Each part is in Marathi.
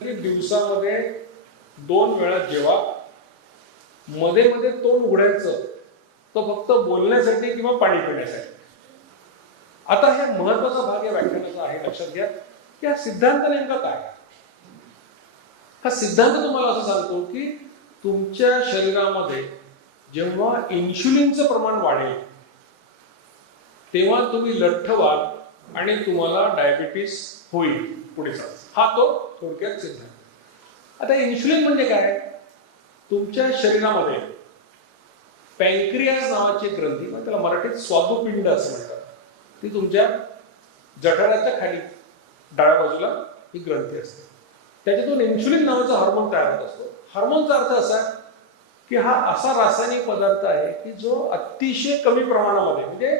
तरी दिवसामध्ये दोन वेळा जेवा मध्ये मध्ये तोंड उघडायचं तो फक्त बोलण्यासाठी किंवा पाणी पिण्यासाठी. आता हे महत्त्वाचा भाग या व्याख्यानाचा आहे लक्षात घ्या. की हा सिद्धांत नेमका काय हा सिद्धांत तुम्हाला असं सांगतो की तुमच्या शरीरामध्ये जेव्हा इन्शुलिनचं प्रमाण वाढेल तेव्हा तुम्ही लठ्ठ व्हाल आणि तुम्हाला डायबिटीस होईल. पुढे चालून हा तो थोडक्यात सिद्धांत आता इन्शुलिन म्हणजे काय? तुमच्या शरीरामध्ये पॅन्क्रियास नावाची ग्रंथी म्हणजे त्याला मराठीत स्वादुपिंड असं म्हणतात. ती तुमच्या जठराच्या खाली डाव्या बाजूला ही ग्रंथी असते. त्याच्यातून इन्शुलिन नावाचा हार्मोन तयार होत असतो. हार्मोनचा अर्थ असा की हा असा रासायनिक पदार्थ आहे की जो अतिशय कमी प्रमाणामध्ये म्हणजे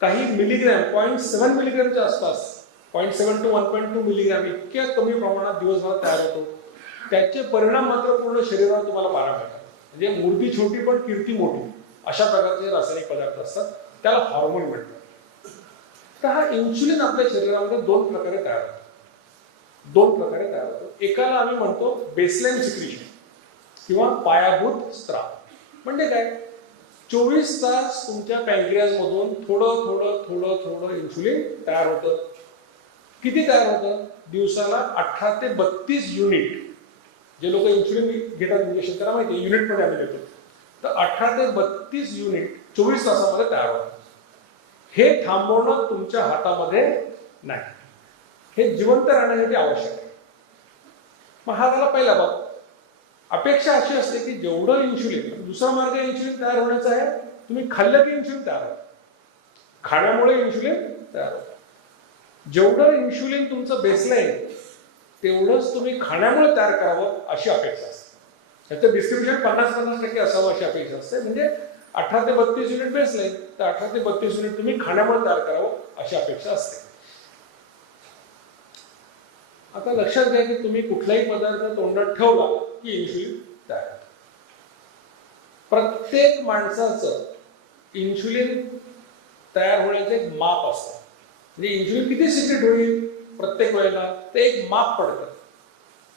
काही मिलीग्रॅम पॉईंट सेव्हन मिलीग्रॅमच्या आसपास point seven two one point two milligram इतक्या कमी प्रमाणात दिवसभरात तयार होतो. त्याचे परिणाम मात्र पूर्ण शरीरावर तुम्हाला बारा मिळतात. म्हणजे मूर्ती छोटी पण कीर्ती मोठी. अशा प्रकारचे रासायनिक पदार्थ असतात. त्याला हॉर्मोन म्हणतात. तर हा इन्सुलिन आपल्या शरीरामध्ये दोन प्रकारे तयार होतो. दोन प्रकारे तयार होतो. एकाला आम्ही म्हणतो बेसलाईन सिक्रिशन किंवा पायाभूत स्त्राव. म्हणजे काय? चोवीस तास तुमच्या पॅन्क्रियाजमधून थोडं थोडं थोडं थोडं इन्सुलिन तयार होतं. किती तयार होतं? दिवसाला अठरा ते बत्तीस युनिट जे लोक इन्शुलिन घेतात म्हणजे इंजेक्शन त्याला माहिती युनिटमध्ये आम्ही देतो. तर अठरा ते बत्तीस युनिट चोवीस तासामध्ये तयार होतं हे थांबवणं तुमच्या हातामध्ये नाही. हे जिवंत राहण्यासाठी आवश्यक आहे. मग हा झाला पहिला बाब अपेक्षा अशी असते की जेवढं इन्शुलिन दुसरा मार्ग इन्शुलिन तयार होण्याचा आहे तुम्ही खाल्लं की इन्शुलिन तयार होतं. खाण्यामुळे इन्शुलिन तयार होतं. जेवढं इन्शुलिन तुमचं बेसलाईन तेवढंच तुम्ही खाण्यामुळे तयार करावं अशी अपेक्षा असते. त्याचं डिस्ट्रीब्युशन पन्नास पन्नास टक्के असावं अशी अपेक्षा असते. म्हणजे अठरा ते बत्तीस युनिट बेसलाईन तर अठरा ते बत्तीस युनिट तुम्ही खाण्यामुळे तयार करावं अशी अपेक्षा असते. आता लक्षात घ्या की तुम्ही कुठलाही पदार्थ तोंडात ठेवला की इन्शुलिन तयार प्रत्येक माणसाचं इन्शुलिन तयार होण्याचं एक माप असतं. म्हणजे इन्शुलिन किती सिक्रेट होईल प्रत्येक वेळेला ते एक माप पडतं.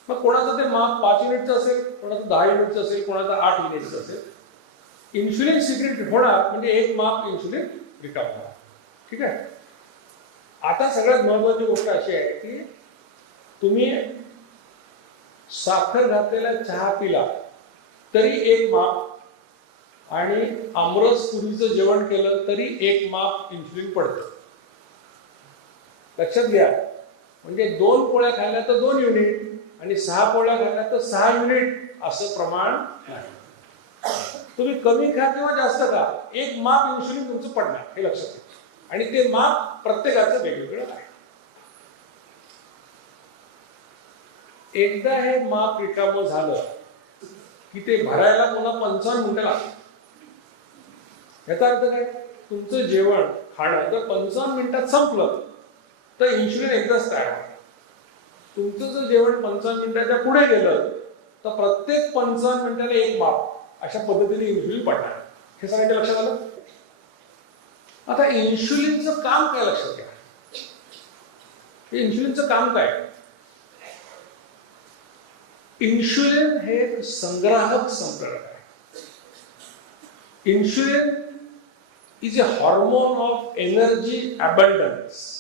मग कोणाचं ते माप पाच युनिटचं असेल कोणाचं दहा युनिटचं असेल कोणाचं आठ युनिटचं असेल. इन्शुलिन सिक्रेट होणार म्हणजे एक माप इन्शुलिन रिकाम होणार. ठीक आहे? आता सगळ्यात महत्वाची गोष्ट अशी आहे की तुम्ही साखर घातलेला चहा पिला तरी एक माप आणि आमरस पुरीचं जेवण केलं तरी एक माप इन्सुलिन पडतं. लक्षात घ्या. म्हणजे दोन पोळ्या खाल्ल्या तर दोन युनिट आणि सहा पोळ्या खाल्ल्या तर सहा युनिट असं प्रमाण नाही. तुम्ही कमी खा किंवा जास्त खा एक माप इन्शुलिन तुमचं पडणार हे लक्षात घ्या आणि ते माप प्रत्येकाचं वेगवेगळं आहे. एकदा हे माप रिकाम झालं की ते भरायला पुन्हा पंचावन्न मिनिटं लागतात. याचा अर्थ काय? तुमचं जेवण खाणं जर पंचावन्न मिनिटात संपलं. तर इन्शुलिन एकदाच तयार होतं. तुमचं जर जेवण पंचावन्न मिनिटाच्या पुढे गेलं तर प्रत्येक पंचावन्न मिनिटाला एक माप. अशा पद्धतीने इन्शुलिन पडणार. हे सगळ्यांच्या लक्षात आलं? आता इन्शुलिनचं काम काय लक्षात घ्या. इन्शुलिनचं काम काय? इन्शुलिन हे एक संग्राहक संप्रेरक आहे. Insulin is a hormone of energy abundance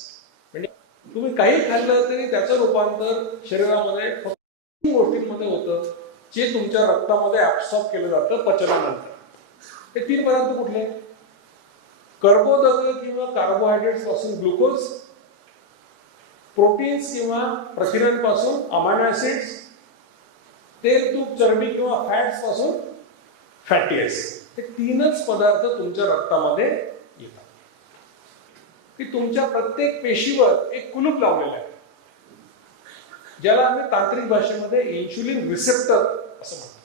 तुम्ही काही खाल्लं तरी त्याचं रूपांतर शरीरामध्ये फक्त गोष्टींमध्ये होतं जे तुमच्या रक्तामध्ये ऍबसॉर्ब केलं जातं पचनानंतर. हे तीन पदार्थ कुठले? कर्बोदक किंवा कार्बोहायड्रेट्सपासून ग्लुकोज प्रोटीन्स किंवा प्रथिनांपासून अमायनो ऍसिड्स तेल तूप चरबी किंवा फॅट्सपासून फॅटी ऍसिड हे तीनच पदार्थ तुमच्या रक्तामध्ये की तुमच्या प्रत्येक पेशीवर एक कुलूप लावलेलं आहे. ज्याला आम्ही तांत्रिक भाषेमध्ये इन्शुलिन रिसेप्टर असं म्हणतो.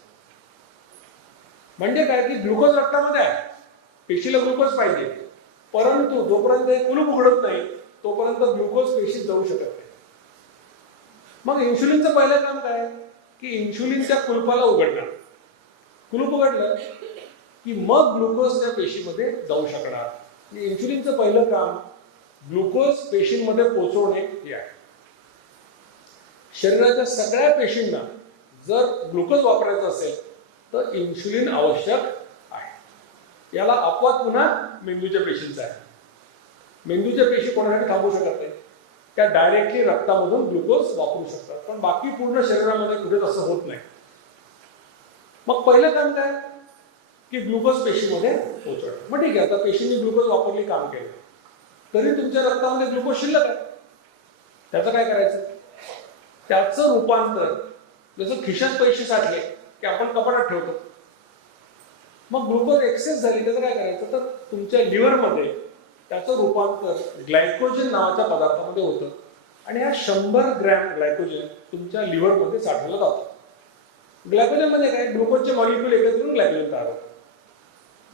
म्हणजे काय की ग्लुकोज रक्तामध्ये आहे. पेशीला ग्लुकोज पाहिजे. परंतु जोपर्यंत हे कुलूप उघडत नाही तोपर्यंत ग्लुकोज पेशीत जाऊ शकत नाही. मग इन्शुलिनचं पहिलं काम काय? की इन्शुलिनच्या कुलपाला उघडणार कुलूप उघडलं की मग ग्लुकोज त्या पेशीमध्ये जाऊ शकणार. इन्शुलिनचं पहिलं काम ग्लुकोज पेशींमध्ये पोचवणे हे आहे. शरीराच्या सगळ्या पेशींना जर ग्लुकोज वापरायचं असेल तर इन्शुलिन आवश्यक आहे. याला अपवाद पुन्हा मेंदूच्या पेशींचा आहे. मेंदूच्या पेशी कोणासाठी थांबू शकत नाही? त्या डायरेक्टली रक्तामधून ग्लुकोज वापरू शकतात. पण बाकी पूर्ण शरीरामध्ये कुठे तसं होत नाही. मग पहिलं काम काय? की ग्लुकोज पेशीमध्ये पोहोचवणं. मग ठीक आहे आता पेशींनी ग्लुकोज वापरली काम केलं. तरी तुमच्या रक्तामध्ये ग्लुकोज शिल्लक आहे. त्याचं काय करायचं? त्याचं रूपांतर जसं खिशात पैसे साठले की आपण कपाटात ठेवतो. मग ग्लुकोज एक्सेस झाली त्याचं काय करायचं? तर तुमच्या लिव्हरमध्ये त्याचं रूपांतर ग्लायकोजन नावाच्या पदार्थामध्ये होतं. आणि हा शंभर ग्रॅम ग्लायकोजन तुमच्या लिव्हरमध्ये साठवलं जातं. ग्लायकोजन म्हणजे काय? ग्लुकोजचे मॉलिक्युल एकत्र ग्लायकोजन तयार होतं.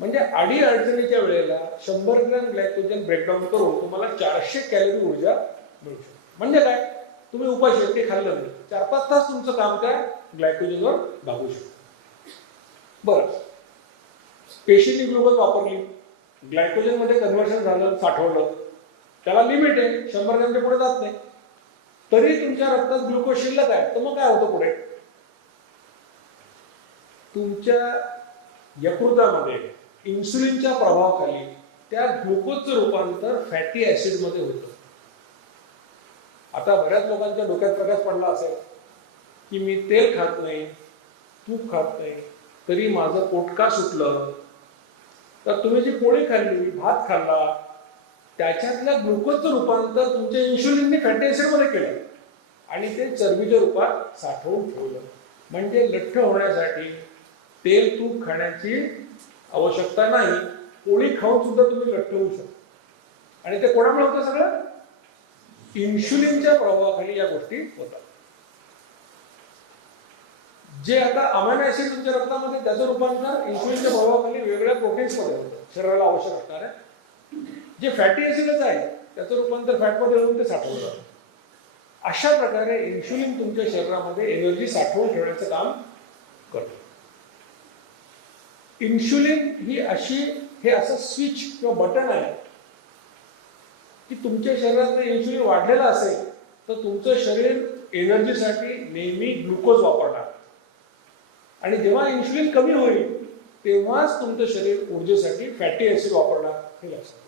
म्हणजे अडी अडचणीच्या वेळेला शंभर ग्रॅम ग्लायकोजन ब्रेकडाऊन करून तुम्हाला चारशे कॅलरी ऊर्जा मिळू शकते. म्हणजे काय? तुम्ही उपाशी शेवटी ते खाल्लं नाही. चार पाच तास तुमचं काम काय? ग्लायकोजनवर भागू शकतो. बरं. पेशींनी ग्लुकोज वापरली. ग्लायकोजनमध्ये कन्व्हर्शन झालं साठवलं. त्याला लिमिट आहे. शंभर ग्रॅमच्या पुढे जात नाही. तरी तुमच्या रक्तात ग्लुकोज शिल्लक आहे. तर मग काय होतं पुढे? तुमच्या यकृतामध्ये इन्सुलिनच्या प्रभावाखाली त्या ग्लुकोजचं रूपांतर फॅटी ऍसिडमध्ये होतं. आता बऱ्याच लोकांच्या डोक्यात प्रकाश पडला असेल की मी तेल खात नाही तूप खात नाही तरी माझं पोट का सुटलं. तर तुम्ही जी पोळी खाल्ली भात खाल्ला त्याच्यातल्या ग्लुकोजचं रूपांतर तुमच्या इन्शुलिनने फॅटी ऍसिडमध्ये केलं. आणि ते चरबीच्या रूपात साठवून ठेवलं. म्हणजे लठ्ठ होण्यासाठी तेल तूप खाण्याची आवश्यकता नाही पोळी खाऊन सुद्धा तुम्ही लठ्ठ होऊ शकता. आणि ते कोणामुळे होतं सगळं? इन्शुलिनच्या प्रभावाखाली या गोष्टी होतात. जे आता अमायनो ऍसिड तुमच्या रक्तामध्ये त्याचं रूपांतर इन्शुलिनच्या प्रभावाखाली वेगवेगळ्या प्रोटीन्समध्ये होतं. शरीराला आवश्यक असणार. आहे जे फॅटी ऍसिडच आहे त्याचं रूपांतर फॅटमध्ये होऊन ते साठवलं जातं. अशा प्रकारे इन्शुलिन तुमच्या शरीरामध्ये एनर्जी साठवून ठेवण्याचं काम करतो. इन्शुलिन ही अशी हे असं स्विच किंवा बटन आहे की तुमच्या शरीरात जर इन्शुलिन वाढलेलं असेल तर तुमचं शरीर एनर्जीसाठी नेहमी ग्लुकोज वापरणार. आणि जेव्हा इन्शुलिन कमी होईल तेव्हाच तुमचं शरीर ऊर्जेसाठी फॅटी ऍसिड वापरणार हे लक्षात